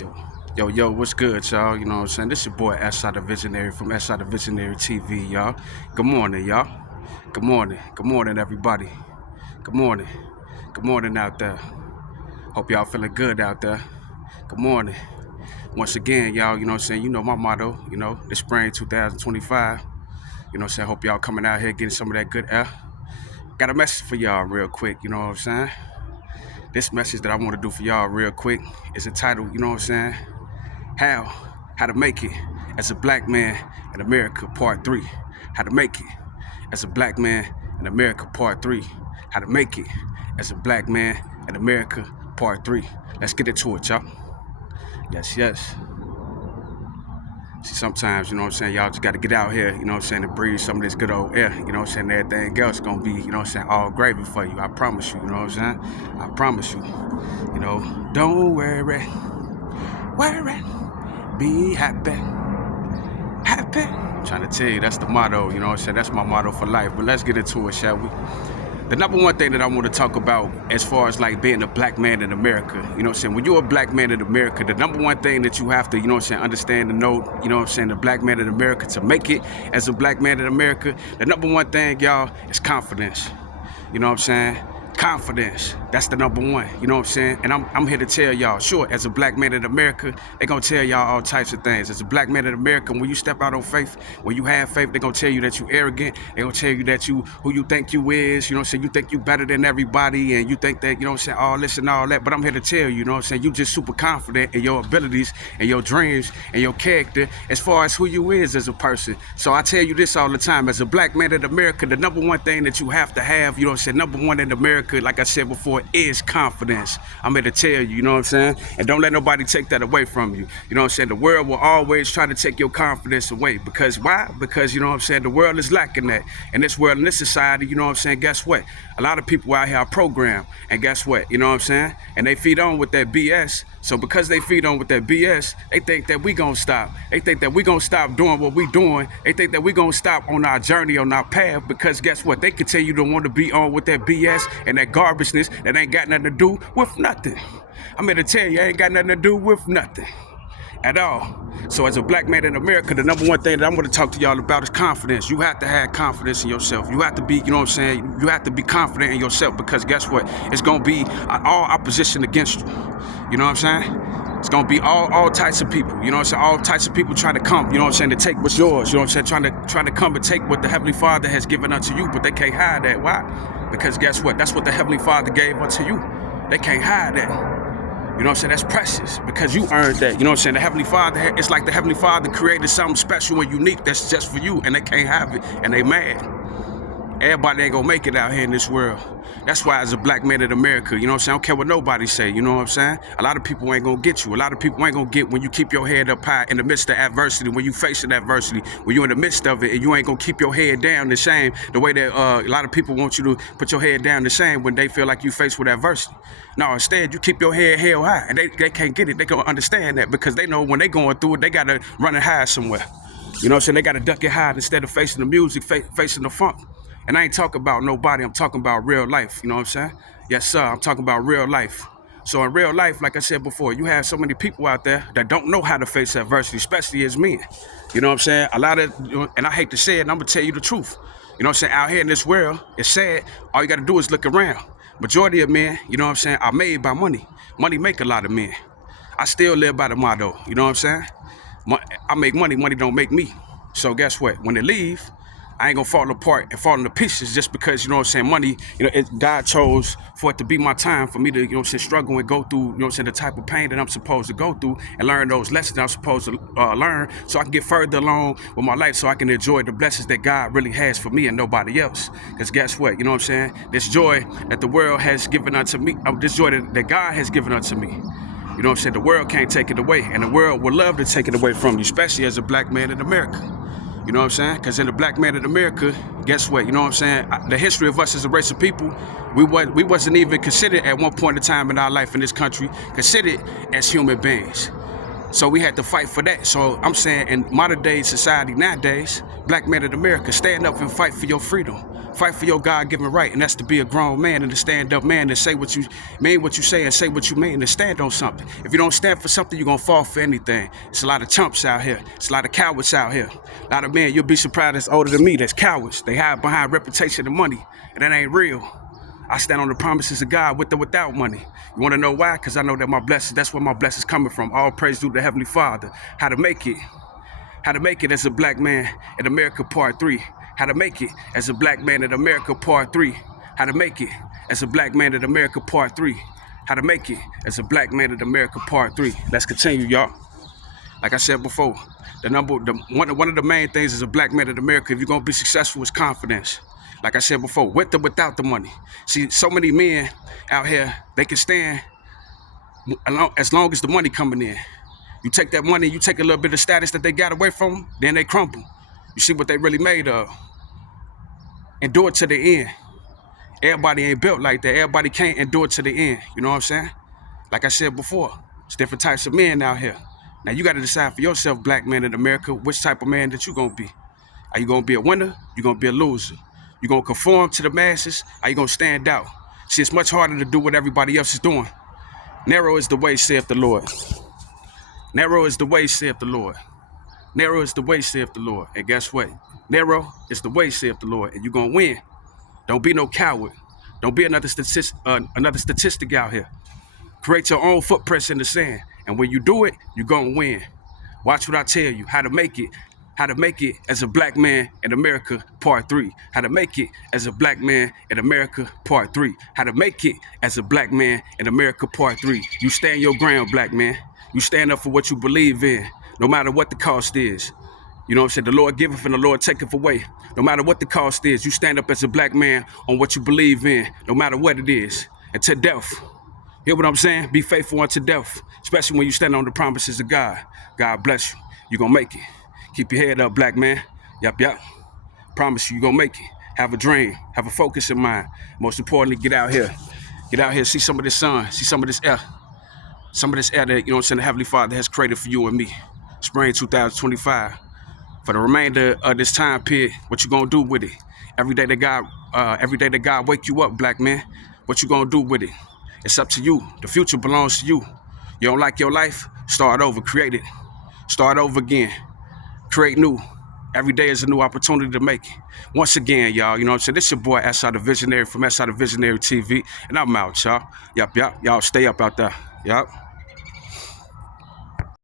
Yo, yo, what's good, y'all? You know what I'm saying? This your boy, Outside the Visionary from Outside the Visionary TV, y'all. Good morning, y'all. Good morning. Good morning, everybody. Good morning. Good morning out there. Hope y'all feeling good out there. Good morning. Once again, y'all, you know what I'm saying? You know my motto, this spring 2025. You know what I'm saying? Hope y'all coming out here getting some of that good air. Got a message for y'all real quick, you know what I'm saying? This message that I want to do for y'all real quick is entitled, you know what I'm saying? How? How to make it as a black man in America, part 3. How to make it as a black man in America, part 3. How to make it as a black man in America, part 3. Let's get into it, y'all. Yes. See, sometimes, you know what I'm saying, y'all just got to get out here, you know what I'm saying, and breathe some of this good old air, you know what I'm saying, everything else going to be, you know what I'm saying, all gravy for you. I promise you, you know what I'm saying? I promise you, don't worry, be happy. I'm trying to tell you, that's the motto, you know what I'm saying? That's my motto for life. But let's get into it, shall we? The number one thing that I want to talk about as far as like being a black man in America, you know what I'm saying? When you're a black man in America, the number one thing that you have to, you know what I'm saying, understand and know, you know what I'm saying, the black man in America, to make it as a black man in America, the number one thing, y'all, is confidence. You know what I'm saying? Confidence. That's the number one. You know what I'm saying? And I'm here to tell y'all, sure, as a black man in America, they gonna tell y'all all types of things. As a black man in America, when you step out on faith, when you have faith, they gonna tell you that you arrogant. They gonna tell you that you who you think you is. You know what I'm saying? You think you better than everybody, and you think that, you know what I'm saying, all this and all that. But I'm here to tell you, you know what I'm saying, you just super confident in your abilities and your dreams and your character as far as who you is as a person. So I tell you this all the time, as a black man in America, the number one thing that you have to have, you know what I'm saying, number one in America, like I said before, is confidence. I'm here to tell you, you know what I'm saying? And don't let nobody take that away from you. You know what I'm saying? The world will always try to take your confidence away. Because why? Because, you know what I'm saying, the world is lacking that. In this world, in this society, you know what I'm saying, guess what? A lot of people out here are programmed. And guess what? You know what I'm saying? And they feed on with that BS. So because they feed on with that BS, they think that we gonna stop. They think that we gonna stop doing what we doing. They think that we gonna stop on our journey, on our path, because guess what? They continue to want to be on with that BS and that garbageness that ain't got nothing to do with nothing. I'm here to tell you, ain't got nothing to do with nothing at all. So as a black man in America, the number one thing that I'm going to talk to y'all about is confidence. You have to have confidence in yourself. You have to be, you know what I'm saying, you have to be confident in yourself, because guess what? It's going to be all opposition against you. You know what I'm saying? It's going to be all types of people, you know what I'm saying? All types of people trying to come, you know what I'm saying, to take what's yours, you know what I'm saying? Trying to come and take what the Heavenly Father has given unto you, but they can't hide that. Why? Because guess what? That's what the Heavenly Father gave unto you. They can't hide that. You know what I'm saying? That's precious because you earned that. You know what I'm saying? The Heavenly Father, it's like the Heavenly Father created something special and unique that's just for you, and they can't have it, and they mad. Everybody ain't gonna make it out here in this world. That's why as a black man in America, you know what I'm saying, I don't care what nobody say, you know what I'm saying? A lot of people ain't gonna get you. A lot of people ain't gonna get when you keep your head up high in the midst of adversity, when you facing adversity, when you're in the midst of it, and you ain't gonna keep your head down the same, the way that a lot of people want you to put your head down the same when they feel like you faced with adversity. No, instead, you keep your head held high, and they can't get it. They gonna understand that because they know when they going through it, they gotta run and hide somewhere. You know what I'm saying? They gotta duck and hide instead of facing the music, facing the funk. And I ain't talking about nobody, I'm talking about real life, you know what I'm saying? Yes, sir, I'm talking about real life. So in real life, like I said before, you have so many people out there that don't know how to face adversity, especially as men. You know what I'm saying? A lot of, and I hate to say it, and I'm gonna tell you the truth. You know what I'm saying? Out here in this world, it's sad, all you gotta do is look around. Majority of men, you know what I'm saying, are made by money. Money make a lot of men. I still live by the motto, you know what I'm saying? I make money, money don't make me. So guess what? When they leave, I ain't gonna fall apart and fall into pieces just because, you know what I'm saying, money, God chose for it to be my time for me to, you know what I'm saying, struggle and go through, you know what I'm saying, the type of pain that I'm supposed to go through and learn those lessons I'm supposed to learn so I can get further along with my life so I can enjoy the blessings that God really has for me and nobody else. Because guess what, you know what I'm saying, this joy that the world has given unto me, this joy that God has given unto me, you know what I'm saying, the world can't take it away, and the world would love to take it away from you, especially as a black man in America. You know what I'm saying? Because in the black man in America, guess what? You know what I'm saying? The history of us as a race of people, we wasn't even considered at one point in time in our life in this country, considered as human beings. So we had to fight for that. So I'm saying in modern day society nowadays, black men in America, stand up and fight for your freedom. Fight for your God-given right, and that's to be a grown man and to stand up man and say what you mean, what you say, and say what you mean, and stand on something. If you don't stand for something, you're gonna fall for anything. It's a lot of chumps out here. It's a lot of cowards out here. A lot of men, you'll be surprised, that's older than me, that's cowards. They hide behind reputation and money, and that ain't real. I stand on the promises of God with or without money. You wanna know why? Because I know that my blessings, that's where my blessings coming from. All praise due to the Heavenly Father. How to make it. How to make it as a black man in America Part 3. How to make it as a black man in America Part 3. How to make it as a black man in America Part 3. How to make it as a black man in America Part 3. Let's continue, y'all. Like I said before, one of the main things as a black man in America, if you're gonna be successful, is confidence. Like I said before, with or without the money. See, so many men out here, they can stand as long as the money coming in. You take that money, you take a little bit of status that they got away from them, then they crumble. You see what they really made of. Endure to the end. Everybody ain't built like that. Everybody can't endure to the end. You know what I'm saying? Like I said before, it's different types of men out here. Now you got to decide for yourself, black man in America, which type of man that you gonna be. Are you gonna be a winner? You gonna be a loser? You gonna conform to the masses? Are you gonna stand out? See, it's much harder to do what everybody else is doing. Narrow is the way, saith the Lord. Narrow is the way, saith the Lord. Narrow is the way, saith the Lord. And guess what? Narrow is the way, saith the Lord. And you're going to win. Don't be no coward. Don't be another statistic out here. Create your own footprints in the sand. And when you do it, you're going to win. Watch what I tell you. How to make it. How to make it as a black man in America, Part 3. How to make it as a black man in America, Part 3. How to make it as a black man in America, Part 3. You stand your ground, black man. You stand up for what you believe in, no matter what the cost is. You know what I'm saying? The Lord giveth and the Lord taketh away. No matter what the cost is, you stand up as a black man on what you believe in, no matter what it is, and to death. Hear what I'm saying? Be faithful unto death, especially when you stand on the promises of God. God bless you. You're going to make it. Keep your head up, black man. Yup. Promise you, you're going to make it. Have a dream. Have a focus in mind. Most importantly, get out here. Get out here, see some of this sun, see some of this air. Some of this air that, you know what I'm saying, the Heavenly Father has created for you and me. Spring 2025. For the remainder of this time period, what you gonna do with it? Every day that God wake you up, black man, what you gonna do with it? It's up to you. The future belongs to you. You don't like your life? Start over, create it. Start over again. Create new. Every day is a new opportunity to make it. Once again, y'all, you know what I'm saying? This your boy, S.I. the Visionary from S.I. the Visionary TV, and I'm out, y'all. Yup. Y'all stay up out there. Yup.